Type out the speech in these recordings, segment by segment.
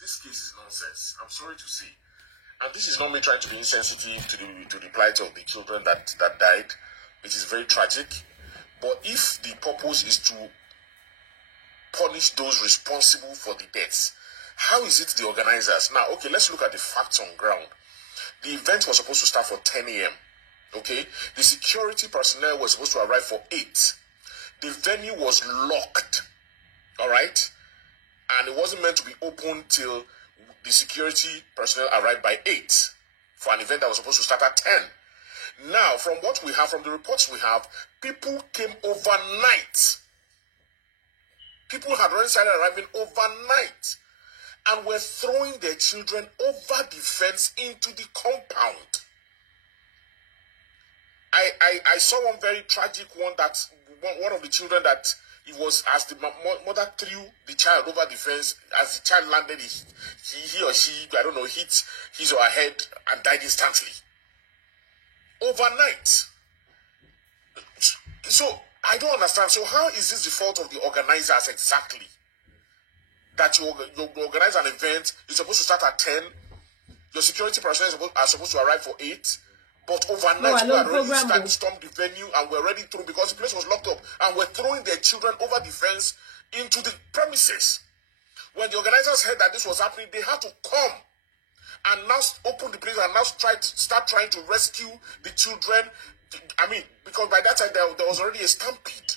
this case is nonsense. I'm sorry to say. And this is not me trying to be insensitive to the plight of the children that died. It is very tragic. But if the purpose is to punish those responsible for the deaths, how is it the organizers? Now, okay, let's look at the facts on ground. The event was supposed to start for 10 a.m. Okay? The security personnel was supposed to arrive for 8. The venue was locked. All right? And it wasn't meant to be open till the security personnel arrived by 8 for an event that was supposed to start at 10. Now, from what we have, from the reports we have, people came overnight. People had already started arriving overnight and were throwing their children over the fence into the compound. I saw one very tragic one, that one of the children that it was, as the mother threw the child over the fence, as the child landed, he or she, I don't know, hit his or her head and died instantly. Overnight. So, I don't understand. So, how is this the fault of the organizers exactly? That you organize an event, it's supposed to start at 10, your security personnel are supposed to arrive for 8, but overnight we had already stormed the venue and we're already through, because the place was locked up, and we're throwing their children over the fence into the premises. When the organizers heard that this was happening, they had to come and now open the place and now start trying to rescue the children. I mean, because by that time there was already a stampede.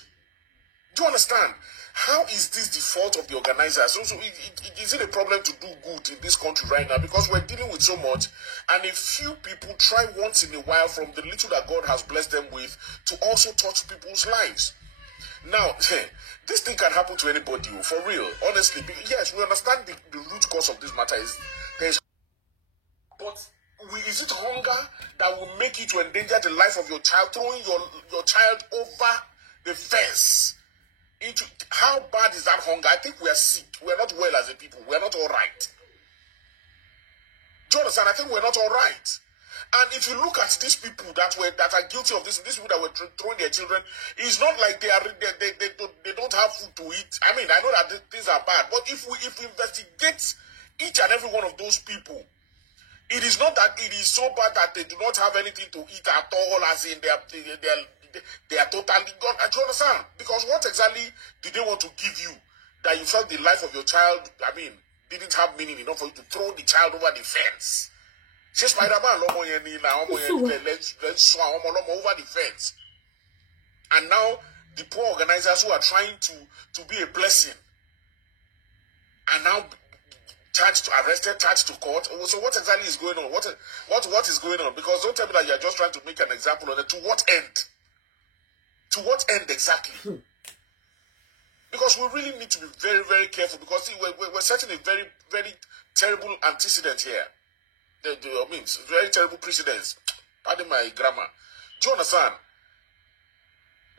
Do you understand? How is this the fault of the organizers? So is it a problem to do good in this country right now? Because we're dealing with so much, and a few people try once in a while from the little that God has blessed them with to also touch people's lives. Now, this thing can happen to anybody, for real, honestly. Yes, we understand the root cause of this matter is there's, but is it hunger that will make you to endanger the life of your child, throwing your child over the fence? How bad is that hunger? I think we are sick. We are not well as a people. We are not all right. Do you understand? I think we're not all right. And if you look at these people that are guilty of this, these people that were throwing their children, it's not like they don't have food to eat. I mean, I know that things are bad, but if we investigate each and every one of those people, it is not that it is so bad that they do not have anything to eat at all, as in they are totally gone. Do you understand? Because what exactly did they want to give you that you felt the life of your child, I mean, didn't have meaning enough for you to throw the child over the fence? Say Spider-Man over the fence. And now the poor organizers who are trying to be a blessing are now arrested, charged to court. So what exactly is going on? What is going on? Because don't tell me that you're just trying to make an example of it. To what end? To what end exactly? Because we really need to be very, very careful, because see, we're setting a very, very terrible antecedent here. I mean, very terrible precedents. Pardon my grammar. Do you understand?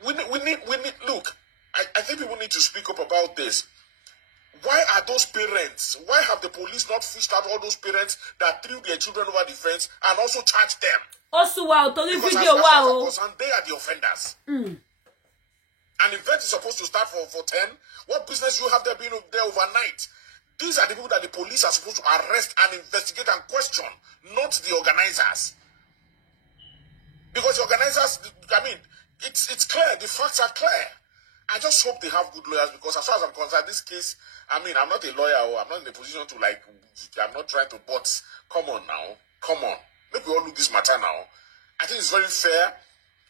We need, look, I think people need to speak up about this. Why are those parents, why have the police not fished out all those parents that threw their children over the fence and also charged them? Also, wow, because they are the offenders. An event is supposed to start for 10. What business you have there being there overnight? These are the people that the police are supposed to arrest and investigate and question, not the organizers. Because the organizers, I mean, it's clear, the facts are clear. I just hope they have good lawyers, because as far as I'm concerned, this case, I mean, I'm not a lawyer, or I'm not in a position to, like, I'm not trying to, but come on now. Come on. Maybe we all look this matter now. I think it's very fair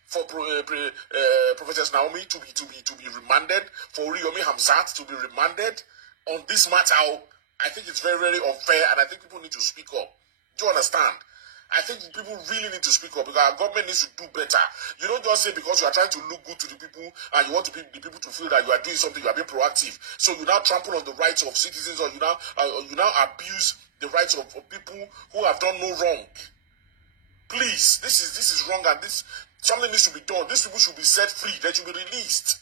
for Prophetess Naomi to be remanded, for Uriyomi Hamzat to be remanded on this matter. I think it's very, very unfair, and I think people need to speak up. Do you understand? I think people really need to speak up, because our government needs to do better. You don't just say because you are trying to look good to the people and you want the people to feel that you are doing something, you are being proactive. So you now trample on the rights of citizens, or you now abuse the rights of people who have done no wrong. Please, this is wrong, and something needs to be done. These people should be set free. They should be released.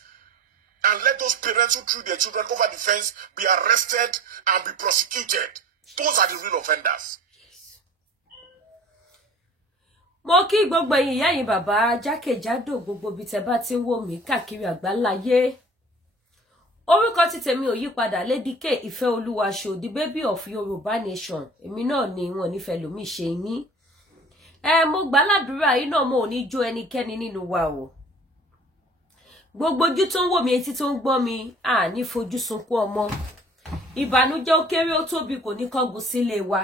And let those parents who threw their children over the fence be arrested and be prosecuted. Those are the real offenders. Mo kí gbogbo ẹ̀yin ìyá yín bàbá jákèjádò gbogbo bí tẹ́ bá ti wò mí káàkiri àgbáláyé. orúkọ tí tèmi ò yí padà Lady K Ìfẹ́olúwa the baby of Yorùbá nation. Èmi náà ni wọn nífẹ̀ẹ́ lómi ṣe mí. Mo gbàládùra yìí náà mo ò ní jó ẹnikẹ́ni nínú wa o. Gbogbo ojú tó ń wò mí, etí tó ń gbọ́ mi, a ní fojú sunkún ọmọ. Ìbànújẹ́ ó kéré ó tóbi kò ní kángun sílé wa.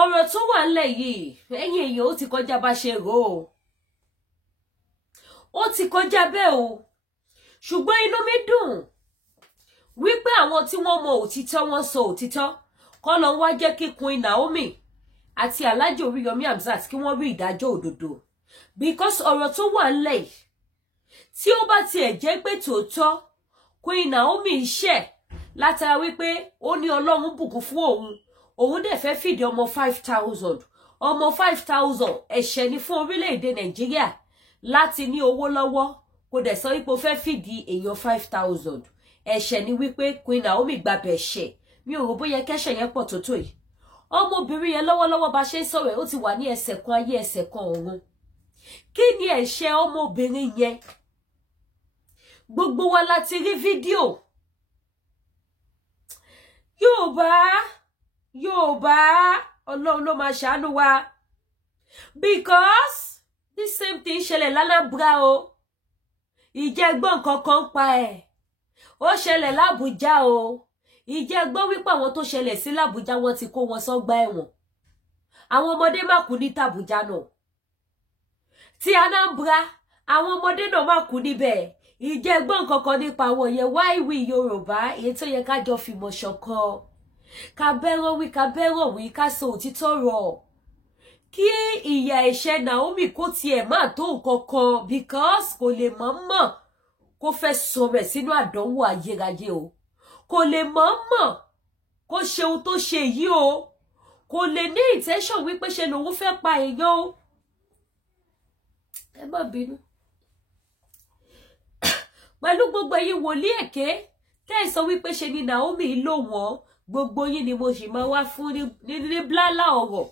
Ọ̀rọ̀ tó wà ńlẹ̀ yìí, ẹ̀yin èèyàn ó ti kọjá bá ṣe rò ó. Ó ti kọjá bẹ́ẹ̀ o. Ṣùgbọ́n inú mi dùn wípé àwọn tí wọ́n mọ òtítọ́ wọ́n sọ òtítọ́. K'Ọlọ́run wá jẹ́ kí Queen Naomi àti Alhaji Oríyọmí Hamzat kí wọ́n rí ìdájọ́ òdodo. Because ọ̀rọ̀ tó wà ńlẹ̀ yìí, tí ó bá tiẹ̀ jẹ́ pé tòótọ́ Queen Naomi ṣẹ̀ látara wípé ó ní Ọlọ́run bùkún fún òun dẹ̀ fẹ́ fìdí ọmọ 5,000 ọmọ 5,000 ẹ̀ṣẹ̀ ni fún orílẹ̀-èdè Nàìjíríà láti ní owó lọ́wọ́ kò dẹ̀ sọ wípé ó fẹ́ fìdí èèyàn 5,000 ẹ̀ṣẹ̀ ni wípé Queen Naomi gbàbẹ̀ ẹ̀ṣẹ̀ mi ò rò bóyá kẹ́ṣẹ̀ yẹn pọ̀ tó tó yìí. Ọmọbìnrin yẹn lọ́wọ́lọ́wọ́ bá ṣe ń sọ̀rọ̀ ó ti wà ní ẹsẹ̀ kan ayé ẹsẹ̀ kan ọ̀run. Kí ni ẹ̀ṣẹ̀ ọmọbìnrin yẹn? Gbogbo wa láti rí fídíò. Yorùbá Ọlọ́run ló máa ṣàánú wa. Because this same thing ṣẹlẹ̀ l'Anambra o. Ìjẹ́gbọ́n kankan pa ẹ̀. Ó ṣẹlẹ̀ l'Abuja o. Ìjẹ́gbọ́n wípé àwọn tó ṣẹlẹ̀ sí l'Abuja wọ́n ti kó wọn sọ́gbà ẹ̀wọ̀n. Àwọn ọmọdé má kú ní t'Abuja náà. Ti Anambra, àwọn ọmọdé náà má kú níbẹ̀. Ìjẹ́gbọ́n kankan nípa àwọn yẹn. Why we Yorùbá èyí tó yẹ ká jọ fìmọ̀ ṣọ̀kan. Ká bẹ́rọ̀ wí, ká bẹ́rọ̀ wí, ká sọ òtítọ́ rọ̀. Kí ìyà ẹ̀ṣẹ̀ Naomi kó tiẹ̀ má tó nǹkankan because kò lè mọ̀ kó fẹ́ sọ̀rọ̀ sínú àdánwò ayérayé o. Kò lè mọ̀ kó ṣe ohun tó ṣe yìí o. Kò lè ní intention wípé ṣe lòun fẹ́ pa èèyàn o. Ẹ má bínú. Pẹ̀lú gbogbo ẹ̀yin wòlíì èké tẹ́ sọ wípé ṣe ni Naomi lò wọ́n, gbogbo yín ni mo sì máa wá fún ní blálà ọ̀rọ̀.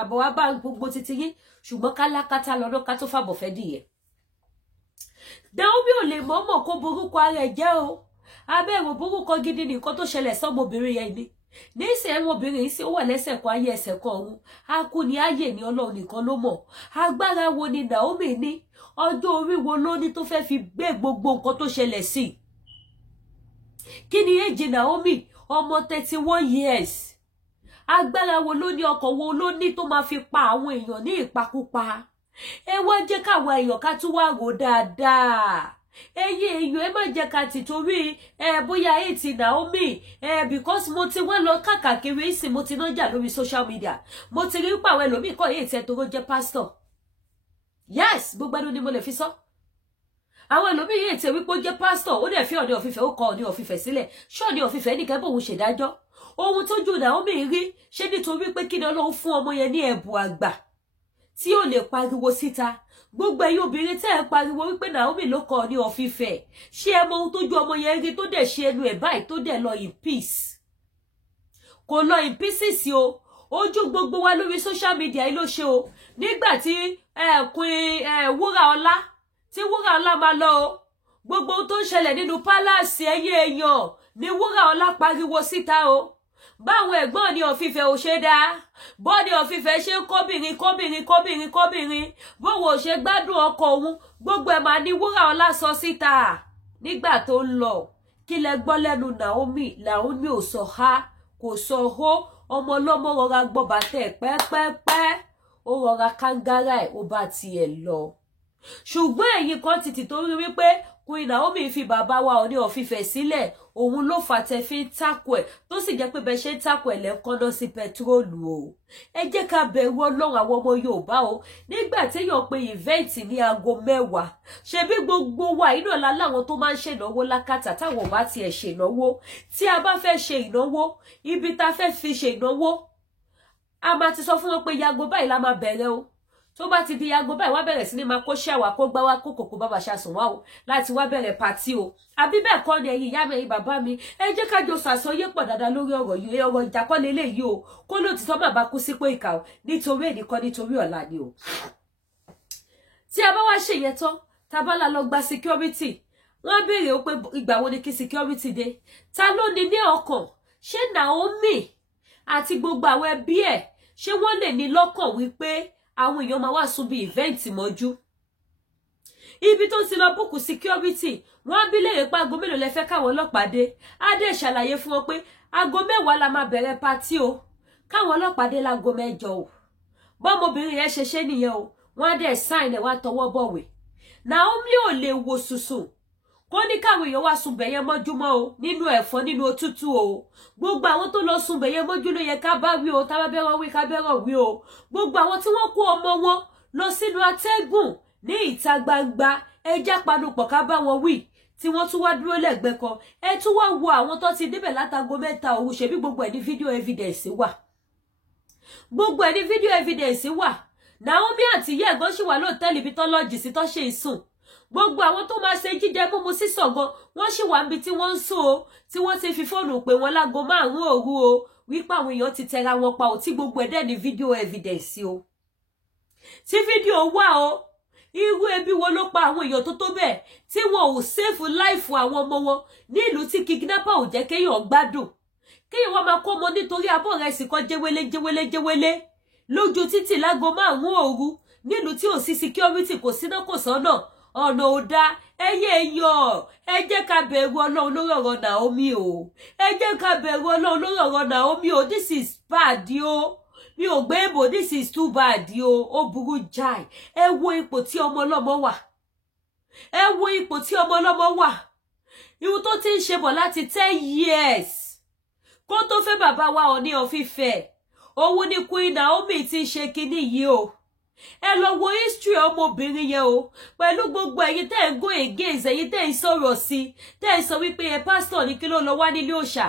Àbọ̀ wá bá gbogbo títí yín ṣùgbọ́n kálákátá lọ́dọ́ ká tó fàbọ̀ fẹ́ dìyẹ. Naomi ò lè mọ̀ọ́mọ̀ kó borúkọ ara ẹ̀ jẹ́ o. Abẹ́rò borúkọ gidi nìkan tó ṣẹlẹ̀ sọ́mọbìnrin yẹn ni. Nísìnyí ọmọbìnrin sí ó wà lẹ́sẹ̀ kan ayé ẹsẹ̀ kan ọ̀run. A kú ní ayé ní Ọlọ́run nìkan ló mọ̀. Agbára wo ni Naomi ní? Ọjọ́ orí wo ló ní tó fẹ́ fi gbé gbogbo nǹkan tó ṣẹlẹ̀ sí? Kí ni èjì Naomi? Ọmọ 31 years. Agbára wo ló ní, ọkọ̀ wo ló ní tó máa fi pa àwọn èèyàn ní ìpakúpa? Ẹ wá jẹ́ káwa èèyàn ká tún wá rò dáadáa. Ẹ̀yin èèyàn ẹ má jẹ́ ká ti torí bóyá ètì Naomi because mo ti wá lọ káàkiri ìsìn, mo ti nájà lórí social media. Mo ti rí pàwọn ẹlòmíì kọ́ ètì ẹ̀ tó jẹ́ pastor. Yes, gbogbo ẹnu ni mo lè fi sọ. Àwọn ẹlòmíì ètì wípé ó jẹ́ pastor, ó dẹ̀ fi Ọọ̀ni of Ifẹ̀, ó kọ Ọọ̀ni of Ifẹ̀ sílẹ̀. Ṣé Ọọ̀ni of Ifẹ̀ nìkan bóun ṣèdájọ́? Ohun tó ju Naomi rí ṣé nítorí pé kí ni Ọlọ́run fún ọmọ yẹn ní ẹ̀bùn àgbà tí ó lè pariwo síta. Gbogbo ẹ̀yin obìnrin tẹ́ ẹ pariwo wípé Naomi ló kọ Ọọ̀ni of Ifẹ̀, ṣé ẹ mọ ohun tó ju ọmọ yẹn rí tó dẹ̀ ṣe ẹnu ẹ̀ báyìí tó dẹ̀ lọ in peace? Kò lọ in pieces o. Ojú gbogbo wa lórí social media yìí ló ṣe o. Nígbà tí Queen Wúràọlá tí Wúràọlá máa lọ o, gbogbo ohun tó ń ṣẹlẹ̀ nínú palace ẹ̀yin èèyàn ni Wúràọlá pariwo síta o. Báwọn ẹ̀gbọ́n Ọọ̀ni of Ifẹ̀ ò ṣe dáa, bọ́ọ̀ni of Ifẹ̀ ṣe kóbìnrin bówó ò ṣe gbádùn ọkọ òun, gbogbo ẹ̀ máa ní Wúràọlá sọ síta nígbà tó ń lọ. Kí lẹ gbọ́ lẹ́nu Naomi? Naomi ò sọ ha, kò sọ hó. Ọmọ ọlọ́mọ rọra gbọ́ bàtẹ́ pẹ́pẹ́pẹ́, ó rọra kángára ẹ̀ ó bá tiẹ̀ lọ. Ṣùgbọ́n ẹ̀yin kan títí tó rí wípé Queen Naomi fi bàbá wa Ọọ̀ni of Ifẹ̀ sílẹ̀, òun ló fà tẹ́ fi ń tákù ẹ̀, tó sì jẹ́ pé bẹ́ ṣe ń tákù ẹ̀ lẹ́ńkọ́ná sí pẹtrólù o. Ẹ jẹ́ ká bẹ̀rù Ọlọ́run àwọn ọmọ Yorùbá o. Nígbà téèyàn pe event ní aago 10, ṣebí gbogbo wa inú ọ̀la láwọn tó máa ń ṣènáwó lákàtà táwọn bá tiẹ̀ ṣènáwó. Tí a bá fẹ́ ṣe ìnáwó, ibi tá fẹ́ fi ṣe ìnáwó, a máa ti sọ fún wọn pé yago báyìí la máa bẹ̀rẹ̀ o. Tó bá ti di yago báyìí wá bẹ̀rẹ̀ sí ní máa kó ṣàwà kó gbá wá kókòkò bàbá ṣàsùn wá o láti wá bẹ̀rẹ̀ pàtí o. Àbí bẹ́ẹ̀ kọ́ ni ẹ̀yin ìyá mi, ẹ̀yin bàbá mi, ẹ jẹ́ ká jọ sàsọyé pọ̀ dáadáa lórí ọ̀rọ̀ yìí. Ọ̀rọ̀ ìjà kọ́ leléyìí o, kó lóòtítọ́ má bá kú sípò ìkà o, nítorí ẹnìkan nítorí ọ̀la ni o. Tí a bá wá ṣe yẹn tán, tá bá la lọ gba security, wọ́n béèrè ó pé ìgbà wo ni kí security dé ta ló ní ọkàn ṣé Naomi àti gbogbo àwọn ẹbí ẹ̀ ṣé wọ́n lè ní lọ́kàn wípé àwọn èèyàn máa wá sùn bí event mọ́jú ibi tó ti lọ búkù security wọ́n bí léèrè pé aago mélòó lẹ fẹ́ káwọn ọlọ́pàá dé á dé ṣàlàyé fún wọn pé aago 10 la máa bẹ̀rẹ̀ party o káwọn ọlọ́pàá dé láago 9 o bọ́mọbìnrin yẹn ṣe nìyẹn o wọ́n á dẹ̀ sign ẹ̀ wá tọwọ́ bọ̀wé Naomi ò lè wo sùsùn kó ní káwọn èèyàn wá sùn bẹ̀yẹn mọ́júmọ́ o nínú ẹ̀fọ́ nínú òtútù o gbogbo àwọn tó lọ sùn bẹ̀yẹn mọ́jú ló yẹ ká bá wí o tá bá bẹ́rọ̀ wí ká bẹ́rọ̀ wí o gbogbo àwọn tí wọ́n kó ọmọ wọn lọ sínú atẹ́gùn ní ìta gbangba ẹjá panupọ̀ ká bá wọn wí tí wọ́n tún wá dúró lẹ́gbẹ̀ẹ́ kan ẹ tún wá wo àwọn tó ti débẹ̀ látago 3 òru ṣebí gbogbo ẹ̀ ní fídíò evidence wà gbogbo ẹ̀ ní fídíò evidence wà Naomi àti ìyá ẹ̀gbọ́n ṣì wà lóòtẹ́ẹ̀lì ibi tó lọ́ọ̀jì sí tó ṣe ìsùn gbogbo àwọn tó máa ṣe jíjẹ mímu sísọ gan wọ́n ṣì wà níbi tí wọ́n ń sùn o tí wọ́n ti fi fóònù pè wọ́n lágo 5 òru o wípé àwọn èèyàn ti tẹra wọn pa ò tí gbogbo ẹ̀ dẹ̀ ní fídíò evidence o tí fídíò wà o irú ebi wo ló pa àwọn èèyàn tó bẹ́ẹ̀ tí wọn ò save life àwọn ọmọ wọn nílùú tí kidnapper ò jẹ́ kéèyàn gbádùn kéèyàn wá máa kó ọmọ nítorí abọ́ rẹ̀ sì kan jẹ́wélé lójú títì lágo 5 òru nílùú tí ò sí security kò síná kò sọ́nà ọ̀nà ò dá ẹyẹ èèyàn ẹ jẹ́ ká bẹ̀rù Ọlọ́run lórí ọ̀rọ̀ Naomi o ẹ jẹ́ ká bẹ̀rù Ọlọ́run lórí ọ̀rọ̀ Naomi o this is bad o mi ò gbé èbò this is too bad o ó burú jáì ẹ wo ipò tí ọmọ ọlọ́mọ wà ẹ wo ipò tí ọmọ ọlọ́mọ wà irú tó ti ń ṣe bọ̀ láti 10 years kó tó fẹ́ bàbá wa Ọọ̀ni of Ifẹ̀ òun ni Queen Naomi ti ń ṣe kinní yìí o ẹ lọ wo history ọmọbìnrin yẹn o pẹ̀lú gbogbo ẹ̀yin tẹ́ ń go against ẹ̀yin tẹ́ ń sọ̀rọ̀ sí tẹ́ ń sọ wípé pastor ní kí ló lọ wá nílé òòṣà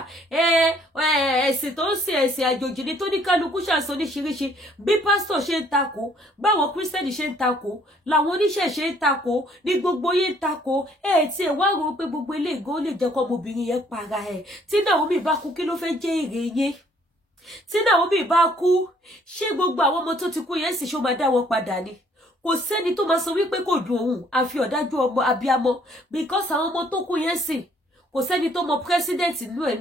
ẹ̀sìn tó ń ṣe ẹ̀sìn àjòjì ní tó ní kálukú ṣàṣọ oníṣiríṣi bí pastor ṣe ń takò báwọn Christian ṣe ń takò làwọn oníṣẹ̀ṣe ń takò ní gbogbo yín ń takò tí ẹ wá rò pé gbogbo ilé ìgò lè jẹ́ kó ọmọbìnrin yẹn para ẹ̀ tí Naomi bá kú kí ló fẹ́ jẹ́ èrè yín tí Naomi bá kú ṣé gbogbo àwọn ọmọ tó ti kú yẹn sì ṣó máa dá wọn padà ni kò sẹ́ni tó máa sọ wípé kò dùn òun àfi ọ̀dájú ọmọ abiyamọ because àwọn ọmọ tó kú yẹn sì kò sẹ́ni tó mọ president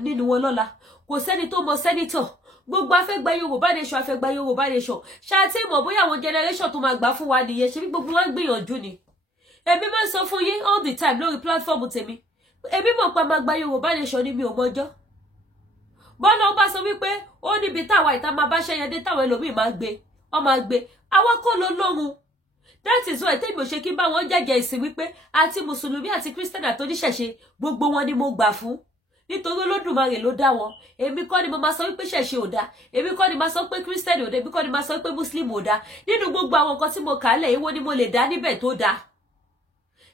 nínú wọn lọ́la kò sẹ́ni tó mọ senator gbogbo afẹ́gbà Yorùbá nation afẹ́gbà Yorùbá nation ṣáàtì mọ̀ bóyá àwọn generation tó máa gbà fún wa nìyẹn ṣe bí gbogbo wọn gbìyànjú ni èmi máa ń sọ fún yín all the time lórí platform tèmi èmi mọ̀ pa máa gba Yorùbá nation ní mi ò mọjọ́ bọ́lá ó bá sọ wípé ó níbi táwa ìta máa bá ṣẹ́yẹ dé táwọn ẹlòmíì máa gbé ọ máa gbé àwọn kò ló lóhun that is why tèmi ò ṣe kí bá wọn jẹ́jẹ́ ìsìn wípé àti mùsùlùmí àti kírísítẹ́nì àti oníṣẹ̀ṣe gbogbo wọn ni mo gbà fún nítorí Olódùmarè ló dá wọn èmi kọ́ ni mo máa sọ wípé ṣẹ̀ṣe ò dá èmi kọ́ ni máa sọ pé kírísítẹ́nì ò dá èmi kọ́ ni máa sọ pé muslim ò dá nínú gbogbo àwọn nǹkan tí mo kà á lẹ̀ èwo ni mo lè dá níbẹ̀ tó dáa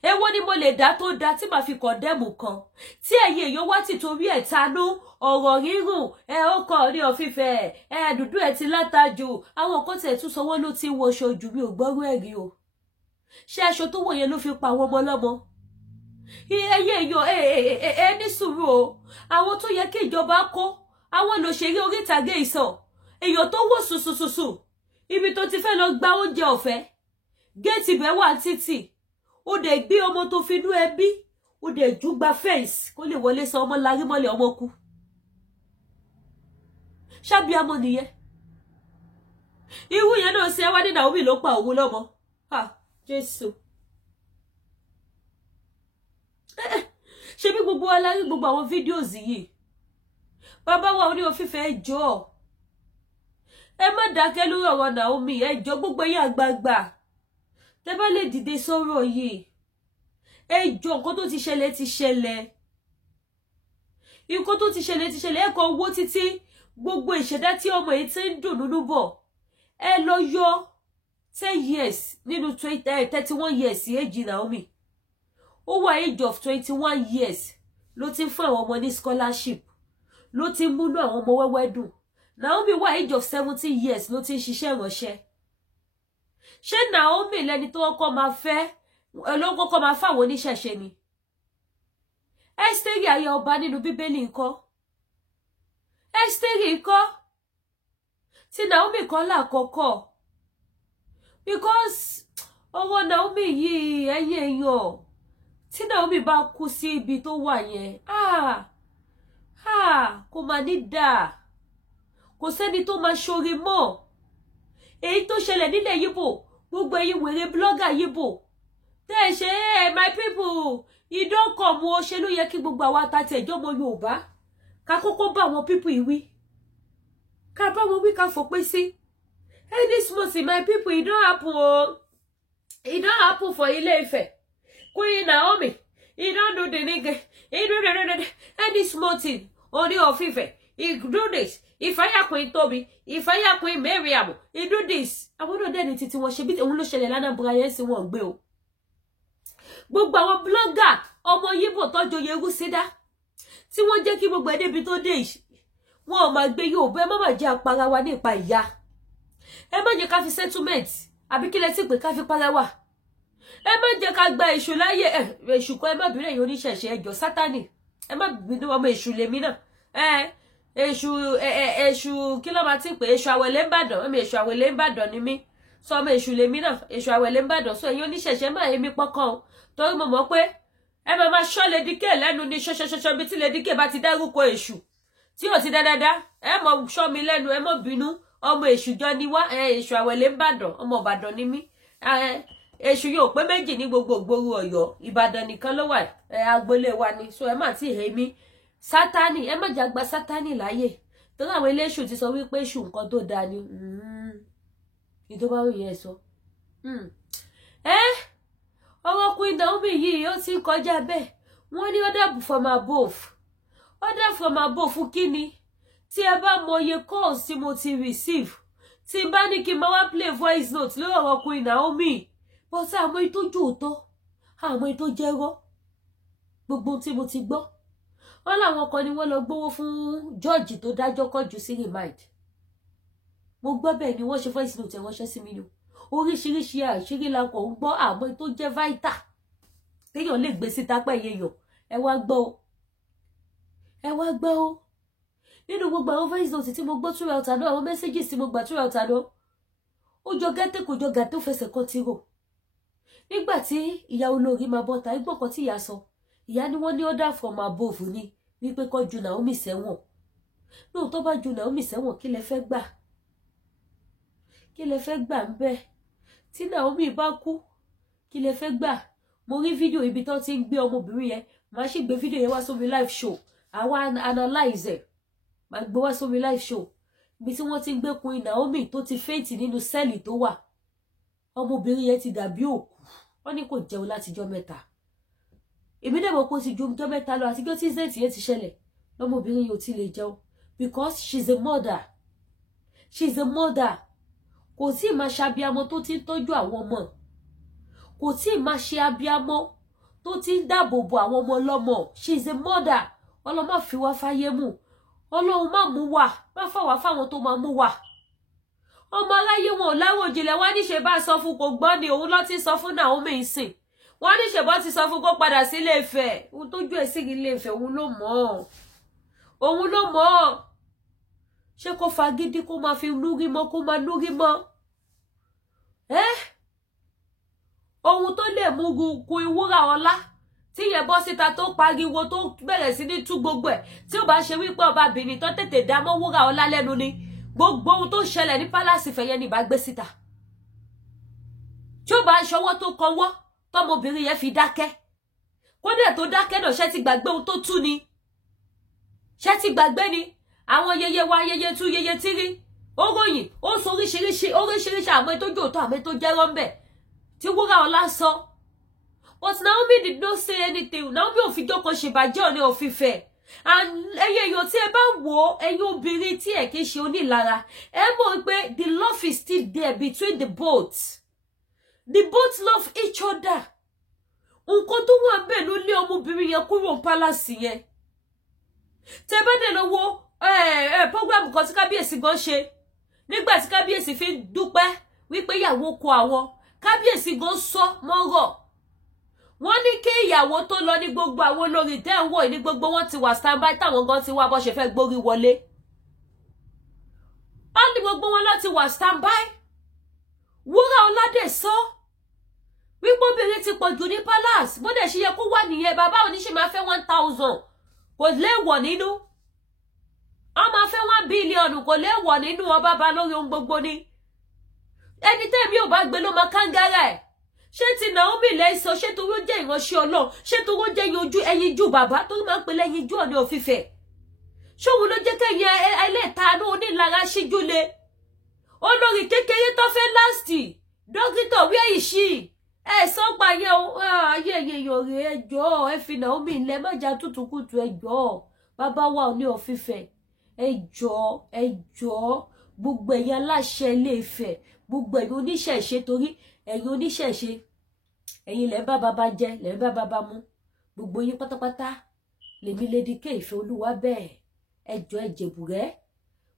èwo ni mo lè dá tó dáa tí màá fi kọ̀ndẹ́mù kan tí ẹ̀yin èèyàn wá ti torí ẹ̀ tanú ọ̀rọ̀ rírùn ó kọ Ọọ̀ni of Ifẹ̀ dúdú ẹ̀ ti látajù àwọn nǹkan tẹ̀ tún sọ wọ́n ló ti wọ aṣọ jù mí ò gbọ́rú ẹ̀rí o ṣé aṣọ tó wọ̀ yẹn ló fi pa àwọn ọmọ ọlọ́mọ ẹ̀yin èèyàn ní sùúrù o àwọn tó yẹ kí ìjọba kó àwọn lòṣèré orí ìtàgé ìsàn èèyàn tó wò sùsùsùsù ibi tó ti fẹ́ lọ gba oúnjẹ ọ̀fẹ́ géètì bẹ́ẹ̀ wà títì ó dẹ̀ gbé ọmọ tó fi inú ẹbí ó dẹ̀ jú gba fẹ́ǹsì kó lè wọlé sọ ọmọ larí mọ́lẹ̀ ọmọ kú ṣábíàmọ́ nìyẹn irú yẹn náà ṣe wá ní Naomi ló pa òun lọ́mọ Jésù ṣe bí gbogbo alárí gbogbo àwọn fídíòs yìí bàbá wa Ọọ̀ni of Ifẹ̀ ẹjọ́ ẹ má dákẹ́ lórí ọ̀rọ̀ Naomi ẹjọ́ gbogbo yín àgbààgbà tẹ́ bá lè dìde sọ̀rọ̀ yìí ẹjọ́ nǹkan tó ti ṣẹlẹ̀ nǹkan tó ti ṣẹlẹ̀ ẹ̀kọ́ owó títí gbogbo ìṣẹ̀dá tí ọmọ yìí ti ń dùn nínú bọ̀ ẹ lọ yọ 10 years nínú 31 years èjì Naomi ó wà age of 21 years ló ti ń fún àwọn ọmọ ní scholarship ló ti ń múnú àwọn ọmọ wẹ́wẹ́ dùn Naomi wà age of 17 years ló ti ń ṣiṣẹ́ ìránṣẹ́ ṣé Naomi lẹni tó kọ́kọ́ máa fẹ́ olókọ́kọ́ máa fáwọn oníṣẹ̀ṣe ni Ẹ́sítérì aya ọba nínú Bíbélì ńkọ́ Ẹ́sítérì ńkọ́ tí Naomi kọ́ lákọ́kọ́ because ọwọ́ Naomi yìí ẹ̀yin èèyàn tí Naomi bá kú sí ibi tó wà yẹn kò máa ní dáa, kò sẹ́ni tó máa ṣoore mọ́. Èyí tó ṣẹlẹ̀ nílẹ̀ Yíbò, gbogbo ẹ̀yin wèrè blogger Yíbò tẹ́ ṣe my people ìdókòmù ó ṣe ló yẹ kí gbogbo àwa ta ti ẹjọ́ ọmọ Yorùbá ká kọ́kọ́ bá àwọn people ìwí, ká bá wọn wí ká fòpin sí. This month my people it don't happen it don't happen for Ile-Ife. Queen Naomi he don't do the nigga he do this month Ooni of Ife he do this. If I am Queen Tobi, if I am Queen Mariam, he do this. I want to do it. Wọ́n ṣe bí òun ló ṣẹlẹ̀ lánàá Brian sí wọ́n gbé o. Gbogbo àwọn blogger ọmọ Yíbò tó joyè Egúsídá tí wọ́n jẹ́ kí gbogbo ede bí tó dé wọ́n ò máa gbé Yorùbá má má jẹ́ apara wa ní ipa ìyá. Ẹ má jẹ́ ká fi settlement àbí kí lẹ ti pè ká fi para wa. Ẹ má jẹ́ ká gba èṣù láyé èṣù ko ẹ má bínú ẹ̀yin oníṣẹ̀ṣe ẹjọ́ Sátánì. Ẹ má bínú ọmọ èṣù lèmi náà. Èṣù kí ló máa ti pè èṣù Àwẹ̀lé Ìbàdàn èmi èṣù Àwẹ̀lé Ìbàdàn ni mí so ọmọ èṣù lèmi náà èṣù Àwẹ̀lé Ìbàdàn so ẹ̀yin oníṣẹ̀ṣe má èmi pọkàn o torí mo mọ̀ pé ẹ máa ṣọ́ Lady K lẹ́nu ní ṣọṣọṣọṣọ bí tí Lady K bá ti dárúkọ èṣù tí ò ti dáadáa ẹ mọ̀ ṣọ́ mi lẹ́nu ẹ mọ̀ bínú ọmọ èṣù jọ ni wá èṣù Àwẹ̀lé Ìbàdàn ọmọ Ìbàdàn ni mí èṣù yóò pé méjì ní gbogbo ìgboro Ọ̀yọ́ Ìbàdàn nìkan ló wà agboolé wa ni so ẹ má ti he mi Sátánì ẹ má jàgbá Sátánì láyè torí àwọn eléṣù ti sọ wípé èṣù nǹkan tó dáa ni ìdó bá wù yẹn sọ ọwọ́ Queen Naomi yìí ó ti kọjá bẹ́ẹ̀ wọ́n ní order from above kí ni tí ẹ bá mọ iye calls tí mo ti receive tí bá ní kí n máa wá play voice note lórí ọ̀rọ̀ Queen Naomi but àmọ́ ìtọ́jú òótọ́ àmọ́ ìtọ́jú jẹ́rọ́ gbogbo tí mo ti gbọ́ wọ́n láwọn kan ni wọ́n lọ gbówó fún George tó dájọ́ kọjú sí remind mo gbọ́ bẹ́ẹ̀ ni wọ́n ṣe voice note ẹ̀ wọ́n ṣẹ́ sí mi ni oríṣiríṣi àṣírí la kò ń gbọ́ àmọ́ tó jẹ́ vital téèyàn lè gbé síta pẹ́ yẹyàn ẹ wá gbọ́ o nínú gbogbo àwọn voice note tí mo gbọ́ throughout àná àwọn messages tí mo gbà throughout àná ó jọ gẹ́tẹ́ kò jọ gàtẹ́ ó fẹsẹ̀ kan ti rò nígbà tí ìyá olórí máa bọ́ta ẹgbọ́n kan tí ìyá sọ ìyá ni wọ́n ní order from above ni wípé kó ju Naomi sẹ́wọ̀n lóòótọ́ bá ju Naomi sẹ́wọ̀n kí lẹ fẹ́ gbà ń bẹ́ẹ̀ tí Naomi bá kú kí lẹ fẹ́ gbà mo rí fídíò ibi tó ti ń gbé ọmọbìnrin yẹn máa sì gbé fídíò yẹn wá sórí live show àwa analyze ẹ̀ máa gbé wá sórí live show ibi tí wọ́n ti ń gbé Queen Naomi tó ti fẹ́ǹtì nínú sẹ́ẹ̀lì tó wà ọmọbìnrin yẹn ti dàbí òkú wọ́n ní kò jẹun látijọ́ mẹ́ta èmi dẹ̀ mọ̀ pé ó ti ju ọjọ́ mẹ́ta lọ àtijọ́ tí zẹ́ẹ̀tì yẹn ti ṣẹlẹ̀ lọ́mọbìnrin yóò ti lè jẹun because she's a mother kò tí ì máa ṣe abiamọ tó ti ń tọ́jú àwọn ọmọ kò tí ì máa ṣe abiamọ tó ti ń dáàbò bo àwọn ọmọ ọlọ́mọ she's a mother ọlọ́mọ fi wá fáyé mú ọlọ́run má mú wá má fàwá fáwọn tó máa mú wá ọmọ aráyé wọn ò láwòjìnlẹ̀ wá níṣe bá sọ fún kò gbọ́ ni òun ló ti sọ fún Naomi ìsìn wọ́n níṣe bọ́ ti sọ fún kó padà sí Ilé-Ifẹ̀ òun tójú ẹ̀ sí Ilé-Ifẹ̀ òun ló mọ̀ ṣé kó fagídí kó máa fi lúrí mọ́ kó máa lúrí mọ́ ohun tó lè mú gun ìwúrà ọlá tí yẹn bọ́ síta tó pariwo tó bẹ̀rẹ̀ sí ní tú gbogbo ẹ̀ tí ó bá ṣe wípé ọba Benin tó tètè dá mọ́ wúrà ọlá lẹ́nu ni gbogbo ohun tó ṣẹlẹ̀ ní pálásì Ifẹ̀ yẹn ni bá gbé síta tí ó bá ṣọwọ́ tó kọwọ́ tọmọbìnrin yẹn fi dákẹ́ kó dẹ̀ tó dákẹ́ náà ṣé ti gbàgbé ohun tó tú ni ṣé ti gbàgbé ni àwọn yeye wa yeye tú yeye tírí ó ròyìn ó sọ oríṣiríṣi àmọ́ ètò òótọ́ àmọ́ ètò jẹ́rọ́ ń bẹ̀ tí wúrà ọlá sọ but Naomi did not say anything Naomi ò fi jókòó ṣèbàjẹ́ òní òfìfẹ́ ẹyẹ èèyàn tí ẹ bá wò ó ẹ̀yin obìnrin tí ẹ kì í ṣe onílara ẹ mọ̀ pé the love is still there between the both love each other nǹkan tó wà bẹ́ẹ̀ ló lé ọmọbìnrin yẹn kúrò pálásì yẹn tẹ bá dẹ̀ lọ́wọ́ program kan tí kábíyèsí gan ṣe nígbà tí kábíyèsí fi dúpẹ́ wípé ìyàwó kọ àwọn kábíyèsí gan sọ mọ́rọ̀ wọ́n ní kí ìyàwó tó lọ ní gbogbo àwọn olórí tẹ́wọ̀ ní gbogbo wọn ti wà standby táwọn gan ti wá bọ́ ṣe fẹ́ gbórí wọlé wọ́n ní gbogbo wọn lọ ti wà standby wúrà ọládé sọ wípé obìnrin ti pọ̀ jù ní palace bó dẹ̀ ṣe yẹ kó wà nìyẹn bàbá oníṣẹ́ máa fẹ́ 1000 kò léèwọ̀ nínú wọ́n máa fẹ́ 1 billion kò léèwọ̀ nínú ọba bá lórí ohun gbogbo ni ẹni tẹ́mi ò bá gbé ló máa kángára ẹ̀ ṣé ti Naomi lẹ́sọ ṣé torí ó jẹ́ ìránṣẹ́ Ọlọ́run ṣé torí ó jẹ́ ẹyinjú bàbá tó máa ń pè lẹ́yinjú Ọọ̀ni of Ifẹ̀ ṣóhun ló jẹ́ kẹ́yìn ẹlẹ́tanú onílara ṣíjú le olórí kékeré tó fẹ́ lástì dókítà where is she ẹ sọ́gbà yẹn o ayé èèyàn rè ẹjọ́ ẹ fi Naomi ilẹ̀ májà tútùkùtù ẹjọ́ bàbá wa Ọọ̀ni of Ifẹ̀ ẹjọ́ gbogbo ẹ̀yin aláṣẹ Ilé Ifẹ̀ gbogbo ẹ̀yin oníṣẹ̀ṣe torí ẹ̀yin oníṣẹ̀ṣe ẹ̀yin lẹ́ bá bàbá jẹ lẹ́ bá bàbá mú gbogbo yín pátápátá lèmi Lady K Ìfẹ́olúwa bẹ́ẹ̀ ẹjọ́ ẹjẹ̀bùrẹ́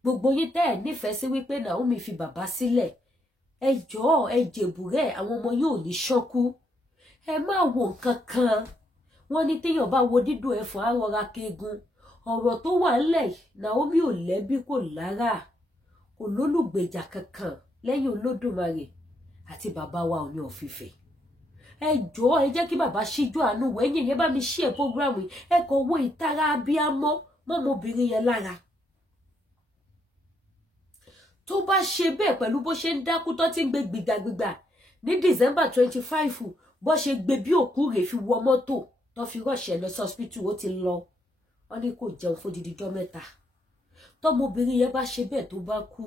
gbogbo yín tẹ́ ẹ̀ nífẹ̀ẹ́ sí wípé Naomi fi bàbá sílẹ̀ ẹjọ́ ẹjẹ̀bùrẹ́ àwọn ọmọ yóò ní ṣọ́kú ẹ má wo nǹkan kan wọ́n ní téèyàn bá wo dídùn ẹ̀fọn àrọ̀ra keegun ọ̀rọ̀ tó wà ńlẹ̀ Naomi ò lẹ́bí kò lára kò lólùgbèjà kankan lẹ́yìn Olódùmarè àti bàbá wa Ọọ̀ni of Ifẹ̀ ẹjọ́ ẹ jẹ́ kí bàbá ṣíjú àánú wẹ̀yìn yẹn bá mi ṣí ẹ̀ program ẹ kò wo ìtara abiyamọ mọ́mọbìnrin yẹn lára tó bá ṣe bẹ́ẹ̀ pẹ̀lú bó ṣe ń dákú tó ti ń gbé gbìgbàgbìgbà ní December 25 bó ṣe gbé bí òkú rẹ̀ fi wọ mọ́tò tó fi rọ̀ṣẹ̀ lọ sí hospital ó ti lọ wọ́n ní kò jẹun fódìdí ọjọ́ mẹ́ta tọ́mọbìnrin yẹn bá ṣe bẹ́ẹ̀ tó bá kú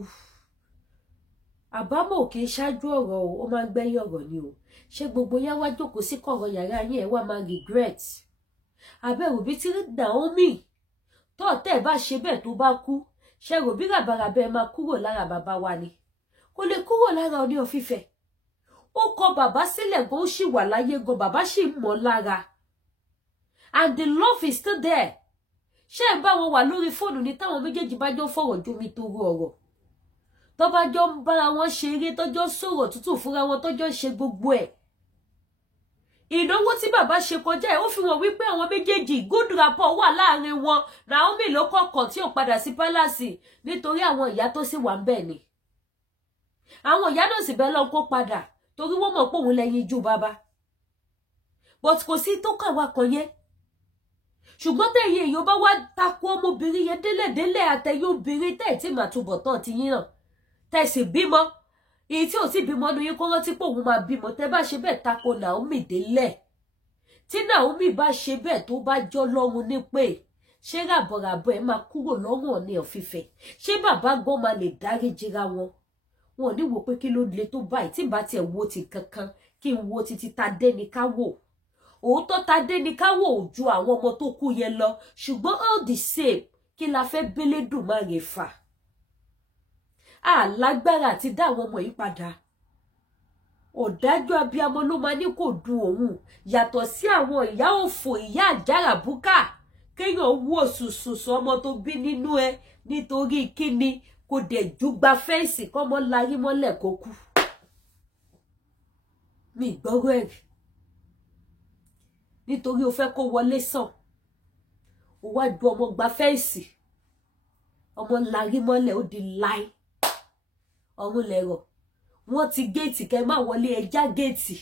àbámọ̀ kì í ṣáájú ọ̀rọ̀ o ó máa ń gbẹ́yìn ọ̀rọ̀ ni o ṣé gbogbo yẹn wá jókòó sí kọ̀rọ̀ yàrá yín ẹ̀ wá máa regret abẹ́rù bí tí Naomi tó tẹ́ ẹ̀ bá ṣe bẹ́ẹ̀ tó bá kú ṣe rò bí ràbàràbà ẹ máa kúrò lára bàbá wa ni kò lè kúrò lára Ọọ̀ni of Ifẹ̀ ó kọ bàbá sílẹ̀ gan ó sì wà láyé gan bàbá sì mọ̀ lára and the love is still there ṣé ẹ bá wọn wà lórí fóònù ní táwọn méjèèjì bá jọ fọ̀rọ̀ jomi toro ọ̀rọ̀ tó bá jọ ń bára wọn ṣeré tọ́jọ́ sọ̀rọ̀ tútù fúnra wọn tọ́jọ́ ṣe gbogbo ẹ̀ ìnáwó tí bàbá ṣe kọjá ẹ̀ ó fi hàn wípé àwọn méjèèjì good rapport wà láàrin wọn Naomi ló kọ̀kọ̀ tí ò padà sí pálásì nítorí àwọn ìyá tó sì wà ń bẹ̀ ni àwọn ìyá náà sì bẹ́ẹ̀ lọ kó padà torí wọ́n mọ̀ pé òun lẹ́yìn ju bàbá but kò sí tó kàn wá kan yẹn ṣùgbọ́n tẹ̀yìn èèyàn bá wá takò ọmọbìnrin yẹn délẹ̀délẹ̀ àtẹ̀yìn obìnrin tẹ̀ tí màá túbọ̀ tán ti yín hàn tẹ̀ sì bímọ èyí tí ò tí bímọ nu yín kó rántí pé òun máa bímọ tẹ́ bá ṣe bẹ́ẹ̀ takò Naomi délẹ̀ tí Naomi bá ṣe bẹ́ẹ̀ tó bá jọ́ lọ́run ní pé ṣé ràbọ̀ràbọ̀ ẹ̀ máa kúrò lọ́rùn Ọọ̀ni of Ifẹ̀ ṣé bàbá gbọ́n máa lè dáríjìra wọn wọn ò ní wo pé kí ló le tó báyìí tí bá tiẹ̀ wo ti kankan kí n wo títí Tadé ní ká wò òótọ́ Tadé ní ká wò ju àwọn ọmọ tó kú yẹn lọ ṣùgbọ́n all the same kí la fẹ́ bẹ́lẹ́dùmarè fà alágbára àti dá àwọn ọmọ yìí padà ọ̀dájú abiyamọ ló máa ní kò dùn òun yàtọ̀ sí àwọn ìyá òfò ìyá àjàrà búkà kéèyàn wú òṣùṣùṣù ọmọ tó bí nínú ẹ nítorí kíni kò dẹ̀ júgba fẹ́ǹsì kọ́mọ larí mọ́lẹ̀ kó kú mi gbọ́rọ̀ ẹ̀rí nítorí o fẹ́ kó wọlé sàn o wá ju ọmọ gba fẹ́ǹsì ọmọ larí mọ́lẹ̀ ó di láì ọ̀run lẹ̀rọ̀ wọ́n ti géètì kẹ́ má wọlé ẹja géètì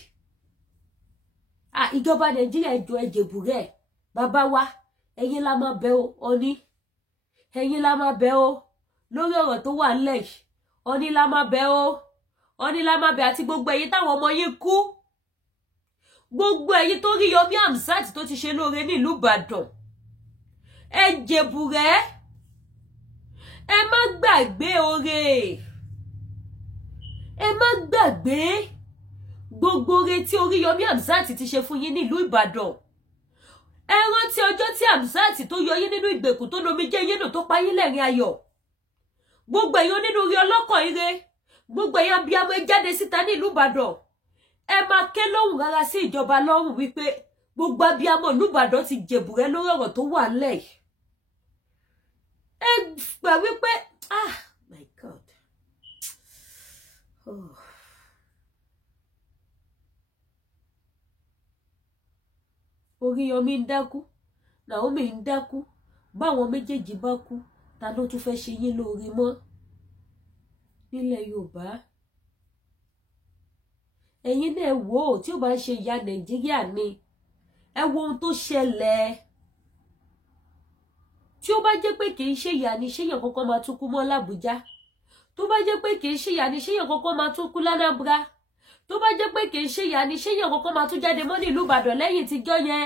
ìjọba Nàìjíríà ẹjọ́ ẹjẹ̀bùrẹ́ bàbá wa ẹ̀yin la máa bẹ̀ o Ọọ̀ni ẹ̀yin la máa bẹ̀ o lórí ọ̀rọ̀ tó wà nílẹ̀ yìí Ọọ̀ni la máa bẹ̀ o Ọọ̀ni la máa bẹ̀ àti gbogbo ẹ̀yin táwọn ọmọ yín kú gbogbo ẹ̀yin tó rí Yomi Amsat tó ti ṣe lóore ní ìlú Ìbàdàn ẹjẹ̀bùrẹ́ ẹ má gbàgbé oore ẹ má gbàgbé gbogbo oore tí Yomi Amsat ti ṣe fún yín nílùú Ìbàdàn ẹ rántí ọjọ́ tí Amsat tó yọ yín nínú ìgbèkùn tó lomi jẹ́ yín nù tó pa yín lẹ́rìn ayọ̀ gbogbo ẹ̀yin onínúure ọlọ́kàn ire gbogbo ẹ̀yin abiyamọ ẹ jáde síta nílùú Ìbàdàn ẹ máa ké lóhùn rárá sí ìjọba lọ́rùn wípé gbogbo abiyamọ ìlú Ìbàdàn ti jẹ̀bùrẹ́ lórí ọ̀rọ̀ tó wà nílẹ̀ yìí ẹ gbà wípé my God Oríyọmí ń dákú Naomi ń dákú báwọn méjèèjì bá kú ta ló tún fẹ́ ṣe yín lóore mọ́ nílẹ̀ Yorùbá ẹ̀yin náà wò ó tí ó bá ń ṣe ìyá Nàìjíríà ni ẹ wo ohun tó ṣẹlẹ̀ tí ó bá jẹ́ pé kì í ṣe ìyá ni ṣéyàn kankan máa tún kú mọ́ l'Àbújá tó bá jẹ́ pé kì í ṣe ìyá ni ṣéyàn kankan máa tún kú l'Anambra tó bá jẹ́ pé kì í ṣe ìyá ni ṣéyàn kankan máa tún jáde mọ́ nílùú Ìbàdàn lẹ́yìn tíjọ́ yẹn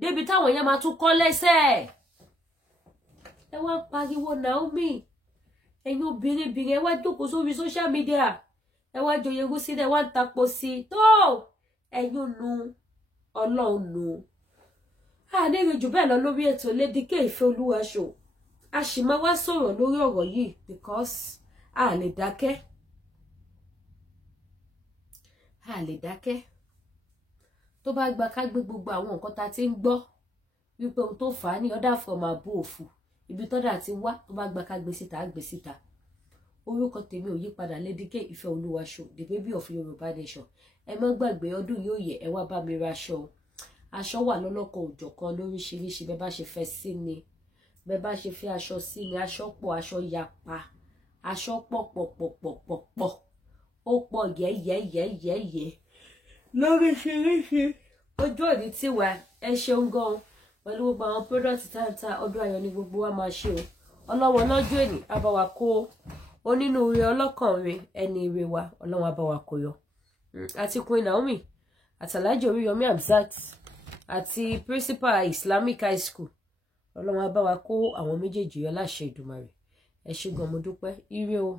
débi táwọn yẹn máa tún kọ́ lẹ́sẹ̀ ẹ wá pariwo Naomi ẹ̀yin obìnrin ẹ wá jókòó sórí social media ẹ wá joyè egún sílẹ̀ wá ń tapo sí i tó ẹ̀yin nu Ọlọ́run nu àníri jù bẹ́ẹ̀ lọ lórí ètò Lady K Ìfẹ́olúwa show a sì máa wá sọ̀rọ̀ lórí ọ̀rọ̀ yìí because a lè dákẹ́ tó bá gba ká gbé gbogbo àwọn nǹkan tá ti ń gbọ́ wípé ohun tó fà á ní order from above ibi tọ́dà ti wá tó bá gba ká gbé síta á gbé síta orúkọ tèmi ò yípadà Lady K Ìfẹ́olúwa show the baby of Yorùbá nation ẹ má gbàgbé ọdún yóò yẹ ẹ wá bá mi ra aṣọ wà lọ́lọ́kọ̀ òjọ̀kan lóríṣiríṣi bẹ́ẹ̀ bá ṣe fẹ́ sí ni bẹ́ẹ̀ bá ṣe fẹ́ aṣọ sí ni aṣọ pọ̀ aṣọ yapa aṣọ pọ̀ ó pọ̀ yẹ́yẹ́yẹ́yẹ́ lóríṣiríṣi ojú òní tiwa ẹ ṣeun gan pẹ̀lú gbogbo àwọn product táǹtà ọdún ayọ̀ ni gbogbo wa máa ṣe o ọlọ́wọ́ lọ́jọ́ èní abáwa kó onínúure ọlọ́kànrin ẹni ire wa ọlọ́wọ́ abáwa kó yọ àti Queen Naomi àtàlájì Oríyọmí Hamzat àti principal Islamic High School ọlọ́wọ́ abáwa kó àwọn méjèèjì yọ láṣẹ Èdùmàrè ẹ ṣé gan mo dúpẹ́ ire o.